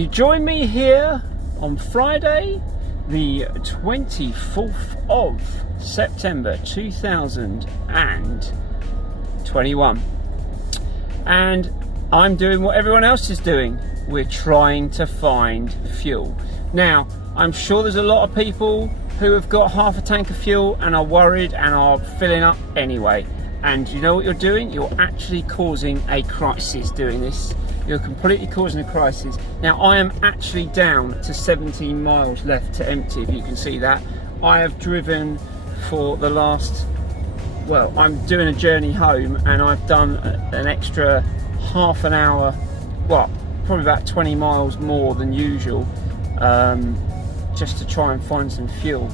You join me here on Friday, the 24th of September 2021. And I'm doing what everyone else is doing. We're trying to find fuel. Now, I'm sure there's a lot of people who have got half a tank of fuel and are worried and are filling up anyway. And you know what you're doing? You're actually causing a crisis doing this. You're completely causing a crisis. Now, I am actually down to 17 miles left to empty, if you can see that. I have driven for the last, well, I'm doing a journey home and I've done an extra half an hour, well, probably about 20 miles more than usual, just to try and find some fuel.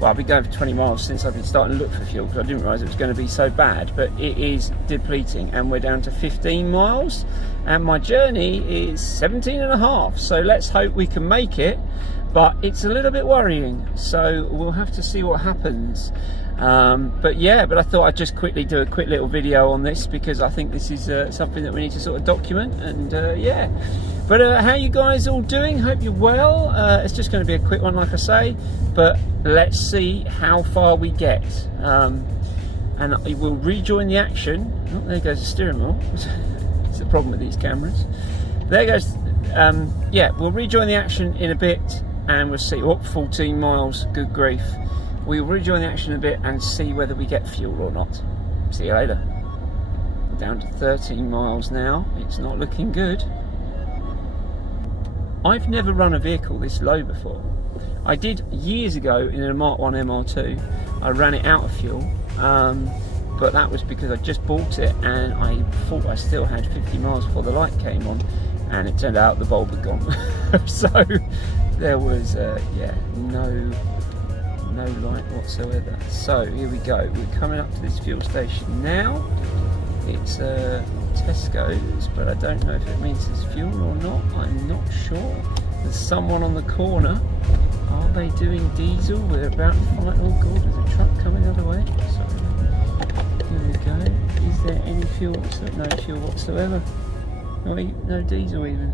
Well, I've been going for 20 miles since I've been starting to look for fuel because I didn't realise it was going to be so bad, but it is depleting and we're down to 15 miles and my journey is 17 and a half, so let's hope we can make it, but it's a little bit worrying, so we'll have to see what happens. But I thought I'd just quickly do a quick little video on this because I think this is something that we need to sort of document, and yeah. But how you guys all doing? Hope you're well. It's just going to be a quick one, like I say, but let's see how far we get. And we'll rejoin the action. Oh, there goes the steering wheel. It's the problem with these cameras. There goes, yeah, we'll rejoin the action in a bit and we'll see. Oh, 14 miles, good grief. We'll rejoin the action a bit and see whether we get fuel or not. See you later. We're down to 13 miles now. It's not looking good. I've never run a vehicle this low before. I did years ago in a Mark 1 MR2. I ran it out of fuel, but that was because I just bought it and I thought I still had 50 miles before the light came on, and it turned out the bulb had gone. So there was, yeah, no light whatsoever. So here we go. We're coming up to this fuel station now. It's Tesco's, but I don't know if it means there's fuel or not. I'm not sure. There's someone on the corner. Are they doing diesel? We're about to find. Oh god, there's a truck coming the other way. Sorry. Here we go. Is there any fuel? No fuel whatsoever. No diesel even.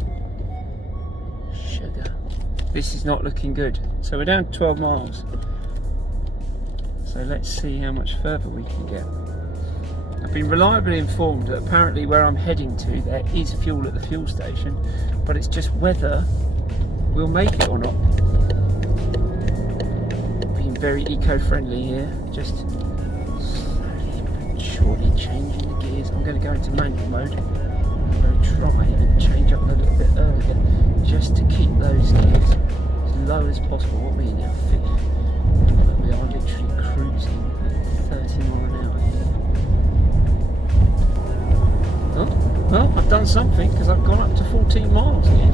Sugar. This is not looking good. So we're down to 12 miles. So let's see how much further we can get. I've been reliably informed that apparently where I'm heading to there is fuel at the fuel station, but it's just whether we'll make it or not. Being very eco-friendly here, just slowly but surely changing the gears. I'm going to go into manual mode. I'm going to try and change up a little bit earlier just to keep those gears as low as possible. What are we now? We are literally cruising at 30 miles an hour here. Oh, well, I've done something because I've gone up to 14 miles here.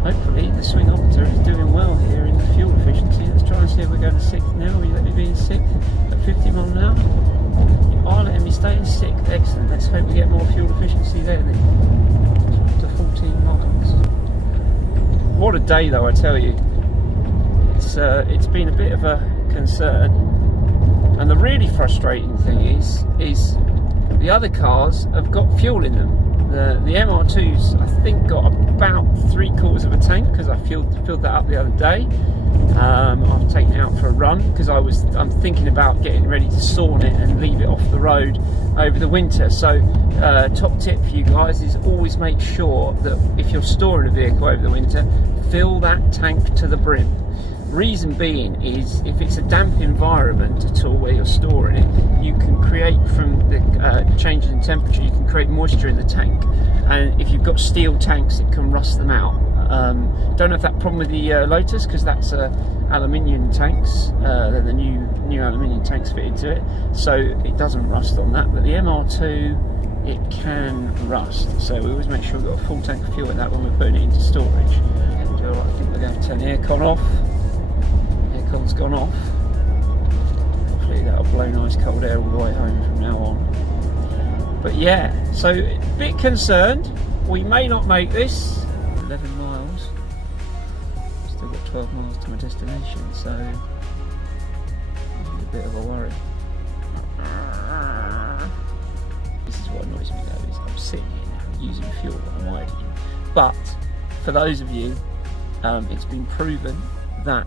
Hopefully the swingometer is doing well here in the fuel efficiency. Let's try and see if we're going to 6th now. Will you let me be in 6th at 50 miles an hour? You are letting me stay in 6th. Excellent. Let's hope we get more fuel efficiency there then. To 14 miles. What a day though, I tell you. It's been a bit of a concern, and the really frustrating thing is the other cars have got fuel in them. The MR2s I think got about 3/4 of a tank because I filled that up the other day. I've taken it out for a run because I'm thinking about getting ready to sawn it and leave it off the road over the winter. So top tip for you guys is always make sure that if you're storing a vehicle over the winter, fill that tank to the brim. Reason being is if it's a damp environment at all where you're storing it, you can create, from the changes in temperature, you can create moisture in the tank, and if you've got steel tanks it can rust them out. Don't have that problem with the Lotus because that's aluminium tanks. They're the new aluminium tanks fitted to it, so it doesn't rust on that. But the MR2, it can rust, so we always make sure we've got a full tank of fuel in that when we're putting it into storage. And I think we're going to turn the aircon off. Aircon's gone off. Hopefully that'll blow nice cold air all the way home from now on. But yeah, so a bit concerned. We may not make this. 11 miles. Still got 12 miles to my destination, so a bit of a worry. This is what annoys me though, is I'm sitting here now using fuel that I'm wired in. But for those of you, it's been proven that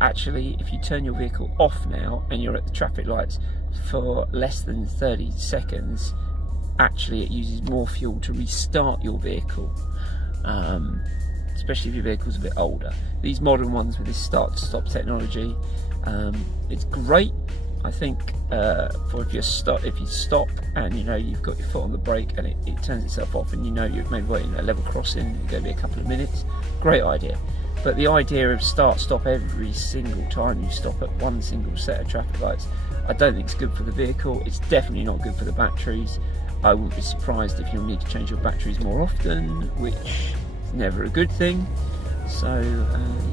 actually if you turn your vehicle off now and you're at the traffic lights for less than 30 seconds, actually it uses more fuel to restart your vehicle, especially if your vehicle's a bit older. These modern ones with this start to stop technology, it's great, I think, for if you stop and you know you've got your foot on the brake and it turns itself off, and you know you're maybe waiting at a level crossing, it's going to be a couple of minutes. Great idea. But the idea of start stop every single time you stop at one single set of traffic lights, I don't think it's good for the vehicle. It's definitely not good for the batteries. I wouldn't be surprised if you'll need to change your batteries more often, which is never a good thing. So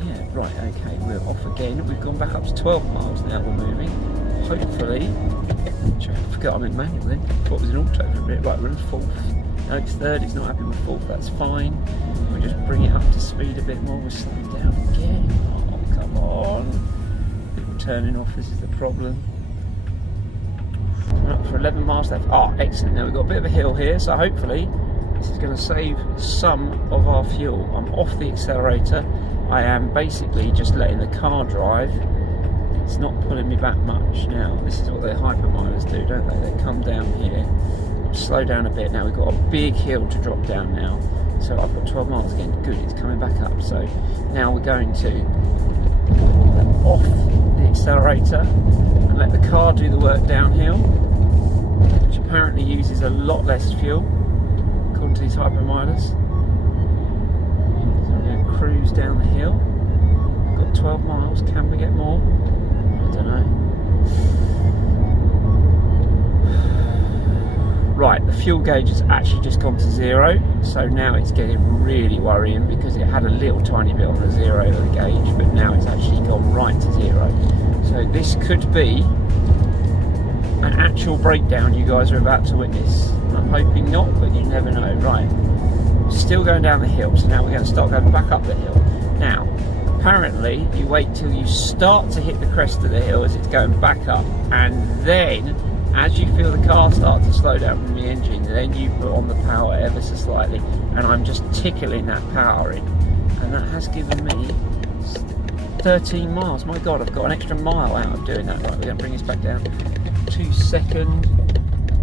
yeah, right, okay, we're off again. We've gone back up to 12 miles now, we're moving. Hopefully, I forgot I'm in manual then. What was in auto for a bit? Right, we're in fourth. No, it's third, it's not happy with fourth, that's fine. We'll just bring it up to speed a bit more, we'll slow down again. Oh, come on. People turning off, this is the problem. We're up for 11 miles left. Oh, excellent. Now we've got a bit of a hill here, so hopefully this is going to save some of our fuel. I'm off the accelerator. I am basically just letting the car drive. It's not pulling me back much. Now, this is what the hypermilers do, don't they? They come down here, slow down a bit. Now we've got a big hill to drop down now. So I've got 12 miles again. Good, it's coming back up. So now we're going to off the accelerator and let the car do the work downhill, which apparently uses a lot less fuel according to these hypermilers. So we're going to cruise down the hill. We've got 12 miles. Can we get more? I don't know. Right, the fuel gauge has actually just gone to 0, so now it's getting really worrying because it had a little tiny bit on the 0 of the gauge, but now it's actually gone right to 0. So this could be an actual breakdown you guys are about to witness. I'm hoping not, but you never know. Right, still going down the hill, so now we're going to start going back up the hill. Now, apparently you wait till you start to hit the crest of the hill as it's going back up, and then as you feel the car start to slow down from the engine, then you put on the power ever so slightly, and I'm just tickling that power in, and that has given me 13 miles. My God, I've got an extra mile out of doing that. Right, we're going to bring this back down. 2 seconds.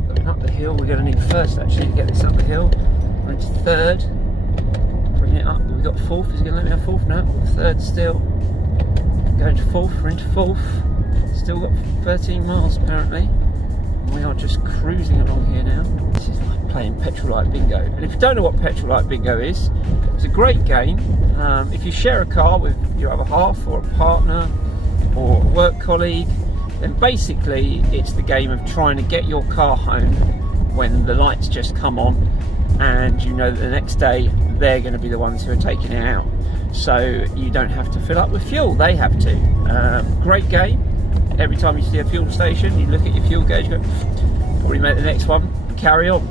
Going up the hill. We're going to need first actually to get this up the hill. We're into third. Bring it up. We've got fourth. Is it going to let me have fourth? No, we've got third still. Going to fourth. We're into fourth. Still got 13 miles apparently. We are just cruising along here now. This is like playing Petrol Light Bingo. And if you don't know what Petrol Light Bingo is, it's a great game. If you share a car with your other half or a partner or a work colleague, then basically it's the game of trying to get your car home when the lights just come on, and you know that the next day they're going to be the ones who are taking it out. So you don't have to fill up with fuel, they have to. Great game. Every time you see a fuel station, you look at your fuel gauge, go, probably make the next one, carry on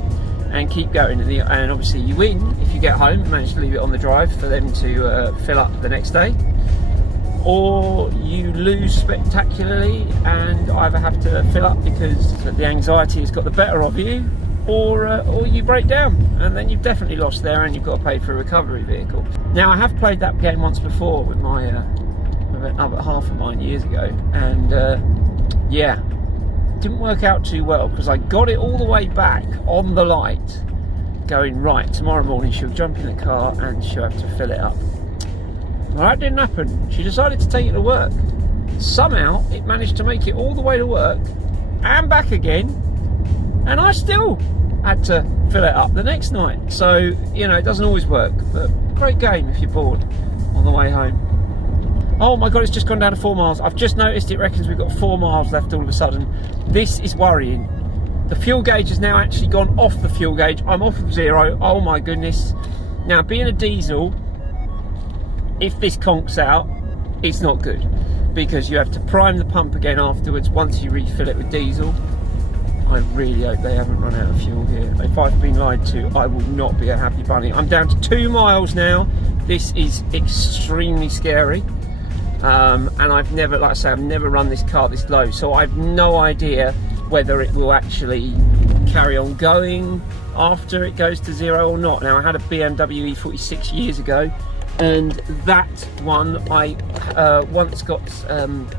and keep going, and obviously you win if you get home and manage to leave it on the drive for them to fill up the next day, or you lose spectacularly and either have to fill up because the anxiety has got the better of you, or you break down, and then you've definitely lost there and you've got to pay for a recovery vehicle. Now, I have played that game once before with my another half of mine years ago, and yeah, didn't work out too well because I got it all the way back on the light going, right, tomorrow morning she'll jump in the car and she'll have to fill it up. Well, that didn't happen. She decided to take it to work. Somehow it managed to make it all the way to work and back again, and I still had to fill it up the next night. So, you know, it doesn't always work, but great game if you're bored on the way home. Oh my God, it's just gone down to 4 miles. I've just noticed it reckons we've got 4 miles left all of a sudden. This is worrying. The fuel gauge has now actually gone off the fuel gauge. I'm off of 0. Oh my goodness. Now, being a diesel, if this conks out, it's not good, because you have to prime the pump again afterwards once you refill it with diesel. I really hope they haven't run out of fuel here. If I've been lied to, I will not be a happy bunny. I'm down to 2 miles now. This is extremely scary. And I've never, I've never run this car this low, so I've no idea whether it will actually carry on going after it goes to 0 or not. Now, I had a BMW E46 years ago, and that one I once got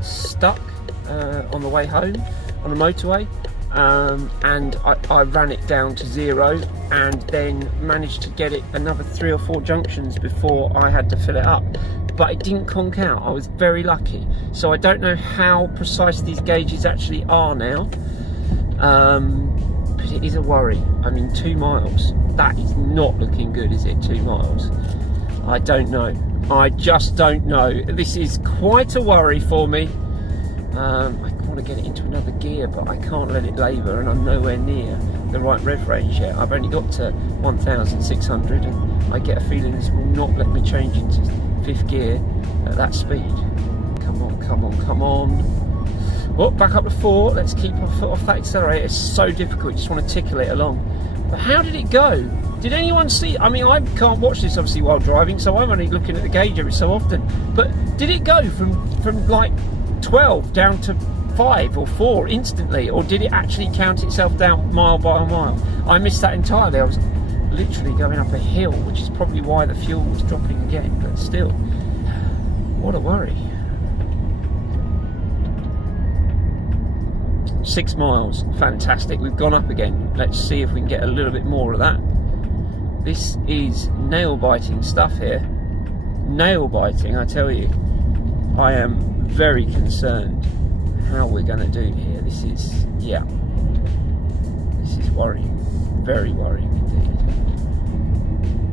stuck on the way home on the motorway, and I ran it down to 0 and then managed to get it another 3 or 4 junctions before I had to fill it up. But it didn't conk out. I was very lucky. So I don't know how precise these gauges actually are now, but it is a worry. I mean, 2 miles, that is not looking good, is it? 2 miles. I don't know. I just don't know. This is quite a worry for me. I want to get it into another gear, but I can't let it labour, and I'm nowhere near the right rev range yet. I've only got to 1,600, and I get a feeling this will not let me change into 5th gear at that speed. Come on, come on, come on. Well, back up to 4. Let's keep our foot off that accelerator. It's so difficult. You just want to tickle it along. But how did it go? Did anyone see? I mean, I can't watch this obviously while driving, so I'm only looking at the gauge every so often. But did it go from like 12 down to 5 or 4 instantly, or did it actually count itself down mile by mile? I missed that entirely. I was literally going up a hill, which is probably why the fuel was dropping again, but still, what a worry. 6 miles, fantastic. We've gone up again. Let's see if we can get a little bit more of that. This is nail-biting stuff here. Nail-biting, I tell you. I am very concerned how we're going to do here. This is, yeah, this is worrying. Very worrying indeed.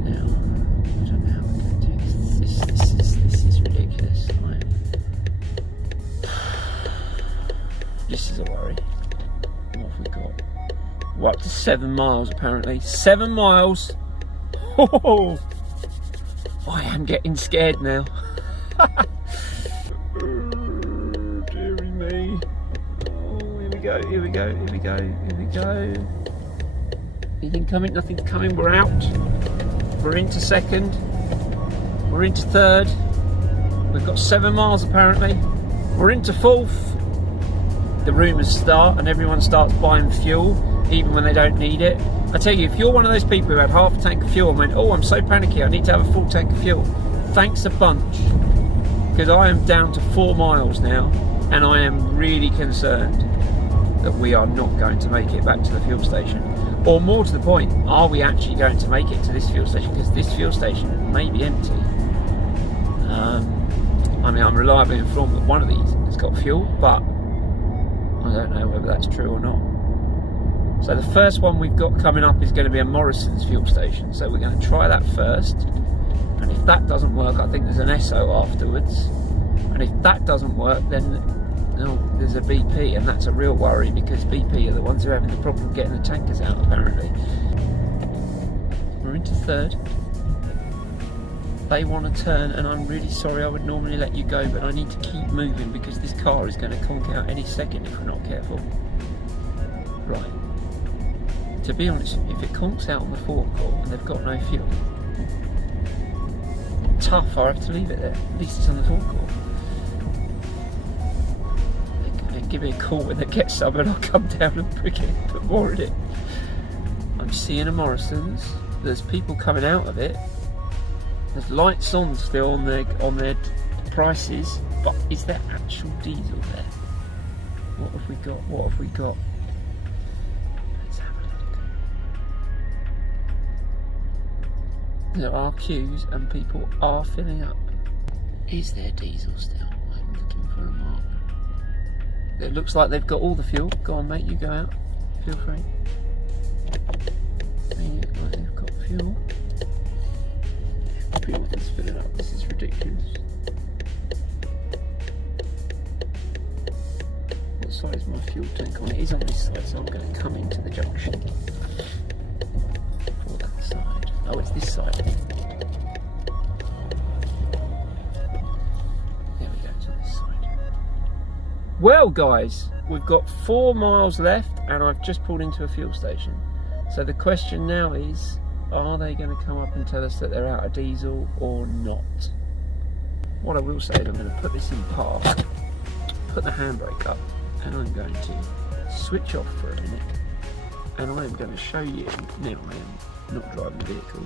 Now, I don't know how we're going to do this. This is ridiculous. This is a worry. What have we got? We're up to 7 miles apparently. 7 miles. Oh, I am getting scared now. Dearie me. Oh, here we go, here we go, here we go, here we go. Anything coming? Nothing's coming. We're out. We're into 2nd. We're into 3rd. We've got 7 miles apparently. We're into 4th. The rumours start and everyone starts buying fuel even when they don't need it. I tell you, if you're one of those people who had half a tank of fuel and went, oh, I'm so panicky, I need to have a full tank of fuel, thanks a bunch, because I am down to 4 miles now, and I am really concerned that we are not going to make it back to the fuel station. Or more to the point, are we actually going to make it to this fuel station? Because this fuel station may be empty. I mean, I'm reliably informed that one of these has got fuel, but I don't know whether that's true or not. So the first one we've got coming up is going to be a Morrison's fuel station. So we're going to try that first. And if that doesn't work, I think there's an Esso afterwards. And if that doesn't work, then there's a BP. And that's a real worry, because BP are the ones who are having the problem getting the tankers out, apparently. We're into 3rd. They want to turn, and I'm really sorry, I would normally let you go, but I need to keep moving because this car is going to conk out any second if we're not careful. Right. To be honest, if it conks out on the forecourt and they've got no fuel, tough, I have to leave it there. At least it's on the forecourt. They give me a call when they get some and I'll come down and put more in it. I'm seeing a Morrison's. There's people coming out of it. There's lights on still on their prices, but is there actual diesel there? What have we got? What have we got? Let's have a look. There are queues and people are filling up. Is there diesel still? I'm looking for a mark. It looks like they've got all the fuel. Go on, mate, you go out. Feel free. They look like they've got fuel. Everything's filling up. This is ridiculous. What side is my fuel tank on? It is on this side, so I'm going to come into the junction for that side. Oh, it's this side. There we go, to this side. Well, guys, we've got 4 miles left, and I've just pulled into a fuel station. So the question now is, are they going to come up and tell us that they're out of diesel or not? What I will say is I'm going to put this in park, put the handbrake up, and I'm going to switch off for a minute and I am going to show you. Now I am not driving the vehicle.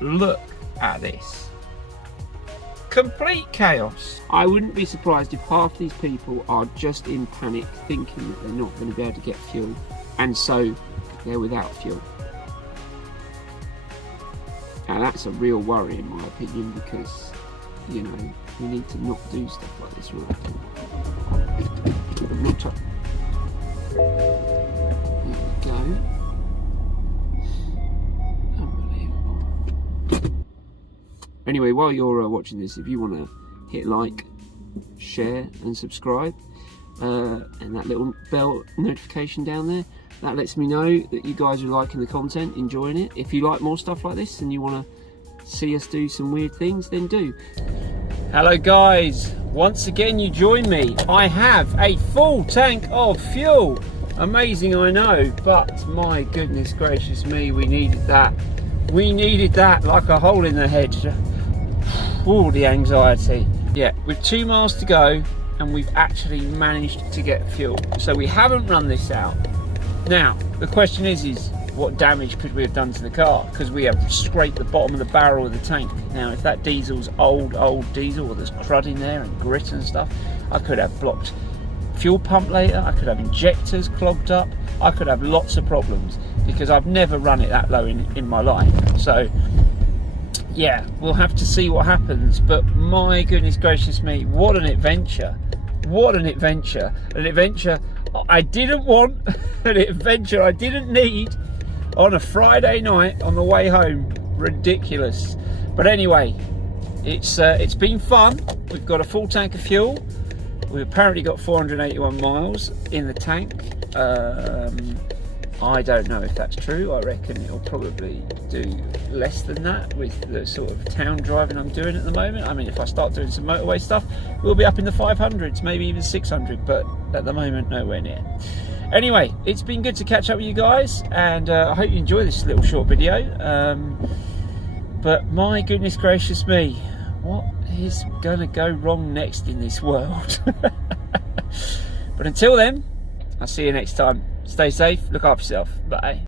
Look at this. Complete chaos. I wouldn't be surprised if half these people are just in panic thinking that they're not going to be able to get fuel, and so they're without fuel. Now that's a real worry in my opinion, because you know, we need to not do stuff like this, right? I'm not trying. There we go. Unbelievable. Anyway, while you're watching this, if you want to hit like, share and subscribe, and that little bell notification down there, that lets me know that you guys are liking the content, enjoying it. If you like more stuff like this and you want to see us do some weird things, then do. Hello guys, once again you join me. I have a full tank of fuel. Amazing, I know, but my goodness gracious me, we needed that. We needed that like a hole in the head. All the anxiety. Yeah, with 2 miles to go and we've actually managed to get fuel. So we haven't run this out. Now, the question is what damage could we have done to the car? Because we have scraped the bottom of the barrel of the tank. Now, if that diesel's old diesel, or there's crud in there and grit and stuff, I could have blocked fuel pump later, I could have injectors clogged up, I could have lots of problems, because I've never run it that low in my life. So, yeah, we'll have to see what happens, but my goodness gracious me, what an adventure. What an adventure. An adventure I didn't want, an adventure I didn't need on a Friday night on the way home. Ridiculous. But anyway, it's been fun. We've got a full tank of fuel. We've apparently got 481 miles in the tank. I don't know if that's true. I reckon it'll probably do less than that with the sort of town driving I'm doing at the moment. I mean, if I start doing some motorway stuff, we'll be up in the 500s, maybe even 600, but at the moment, nowhere near. Anyway, it's been good to catch up with you guys, and I hope you enjoy this little short video. But my goodness gracious me, what is going to go wrong next in this world? But until then, I'll see you next time. Stay safe, look after yourself. Bye.